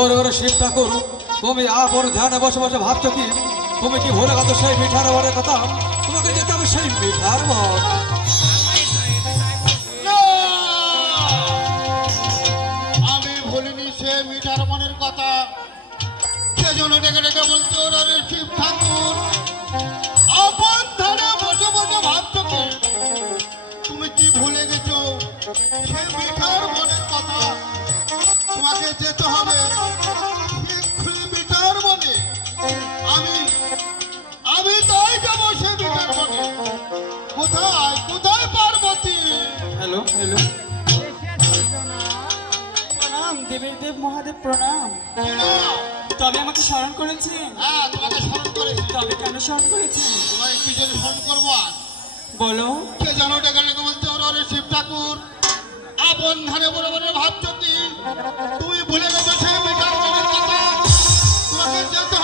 ওর ওর শিব ঠাকুর, তুমি আপন ধ্যানে বসে বসে ভাবছ কি? তুমি কি ভোলে কথা সেই মিঠার বলে কথা? তোমাকে যেতে হবে সেই মিঠার বর কোথায়? কোথায় পার্বতী? হ্যালো হ্যালো প্রণাম দেবের দেব মহাদেব প্রণাম। না, তবে আমাকে স্মরণ করেছেন? হ্যাঁ তোমাকে স্মরণ করেছি। তবে কেন স্মরণ করেছেন? তোমায় কি জন্য স্মরণ করব আর? বলো। কে জানো ডেকে বলতে ওরা শিব ঠাকুর। আপন ধারে বড় বড় ভাবছ কি তুমি ভুলে গেছো সেই কথা। তোমাকে যেতে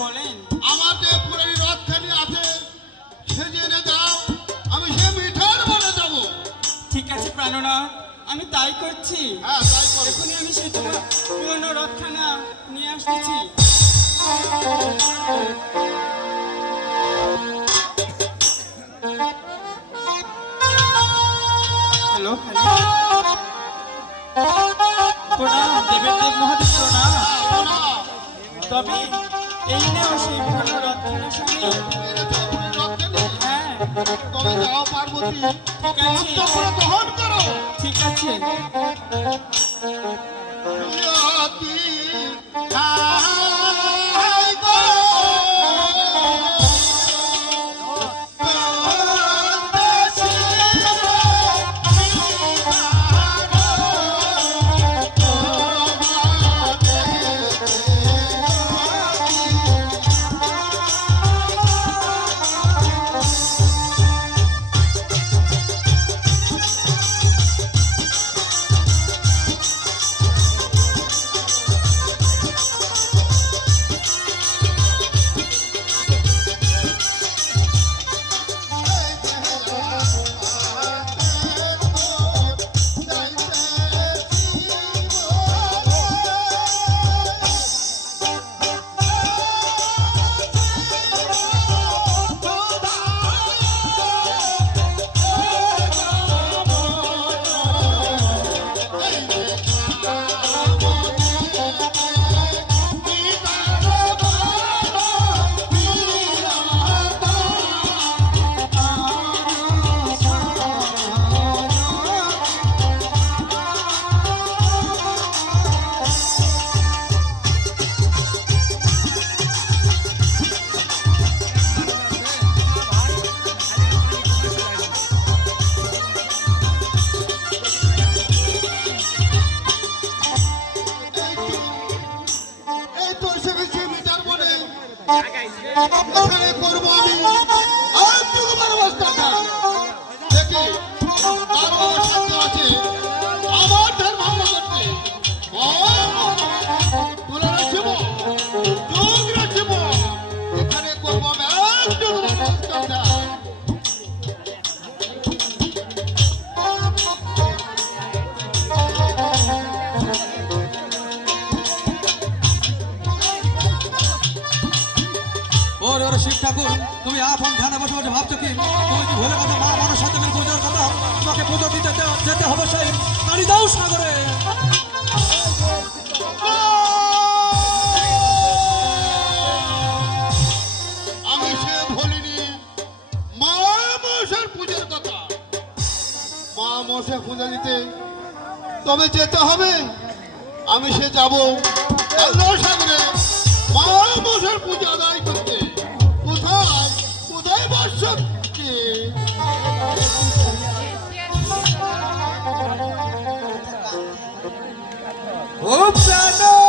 বলেন। আমার যে পুরানি রথখানি আছে। সে জেনে দাও আমি সে মিঠার মনে যাব। ঠিক আছে প্রাণনাথ আমি তাই করছি। হ্যাঁ তাই করব এখনই আমি সেই তোমার পুরনো রথখানা নিয়ে আসতেছি হ্যালো প্রণাম দেবের দেব মহাদেব প্রণাম। হ্যাঁ, তবে এই নেও সেই পুরনো পুরনো রথখানি? হ্যাঁ। তবে যাও পার্বতী গ্রহণ করো ঠিক আছে। Priyoti hi Let's go. তুমি আপন ধ্যানে বসে বসে ভাবছ কি? তুমি কি ভুলে গেছো মা মানুষ সাথে তুমি পুজোর কথা? তোমাকে পুজো দিতে যেতে- হবে সেই পানি দাও সাগরে কথা। তবে যেতে হবে। আমি সে যাব। সাগরে মা মশার পূজা করতে ও প্রাণ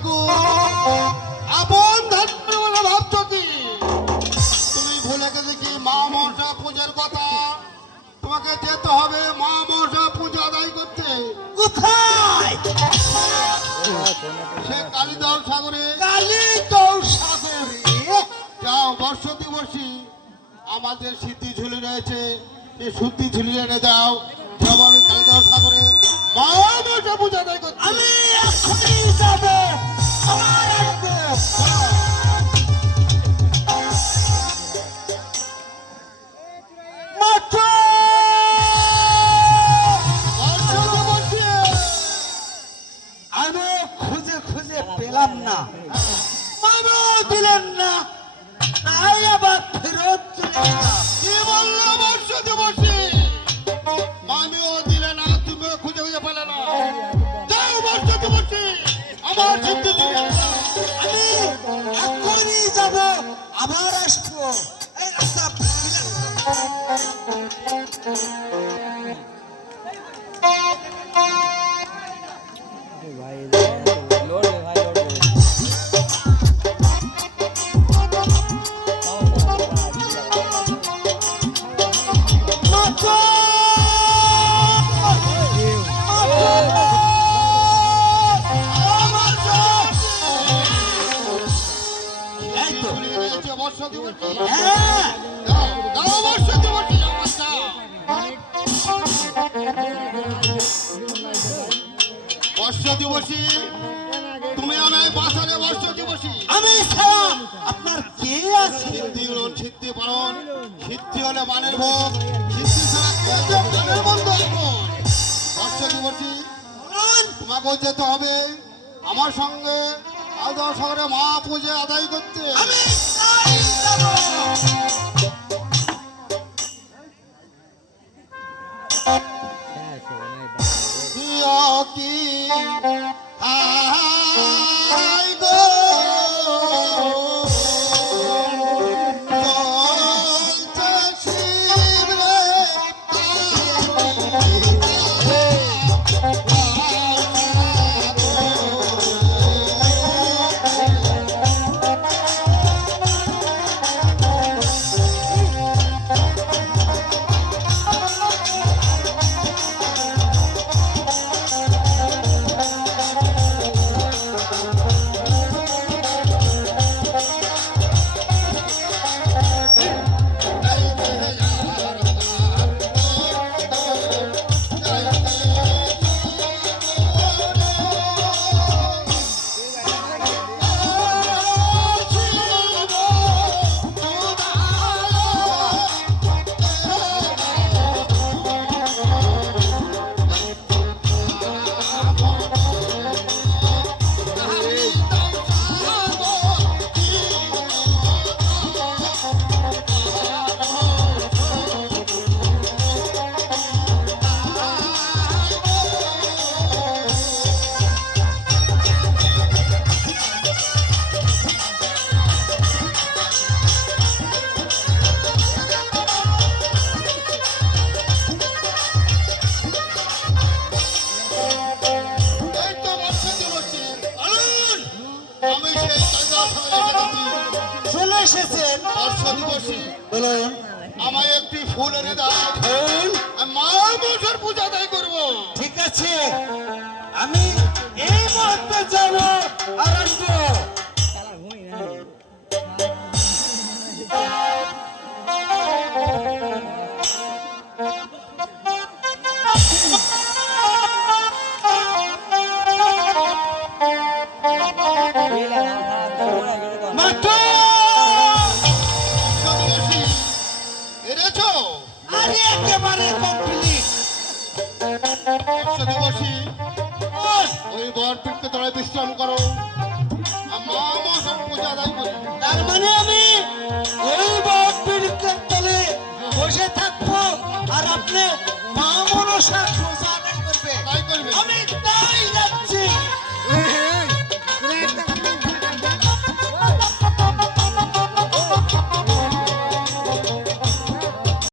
ঠাকুর। আপন ধর্ম বলে ভাবছ কি তুমি ভুলে গেছে কি মা মনসা পূজার কথা। তোমাকে যেতে হবে মা মনসা পূজা আদায় করতে। কোথায়? সে কালীদল সাগরে। কালী কৌসাগরে যাও বর্ষ দিবসী আমাদের সিদ্ধি ঝুলি রয়েছে। এই শুদ্ধি ঝুলি এনে দাও। আমি এখনই যাব। আমার আমি ছাড়া আপনার কে আছে? সিদ্ধি গ্রহণ সিদ্ধি পালন। সিদ্ধি হলে মানের ভোগ। সিদ্ধি ছাড়া কে যে মানের বন্ধু এখন বর্ষ তোমাকেও যেতে হবে। আমার সঙ্গে শহরে মা পুজো আদায় করতে। কি বর্ষ ওই বরপিটকে তোরা বিশ্রাম করো। তার মানে আমি ওই বাপ তলে বসে থাকব আর আপনি মা মনসা পূজা আদায় করবে তাই করবে আমি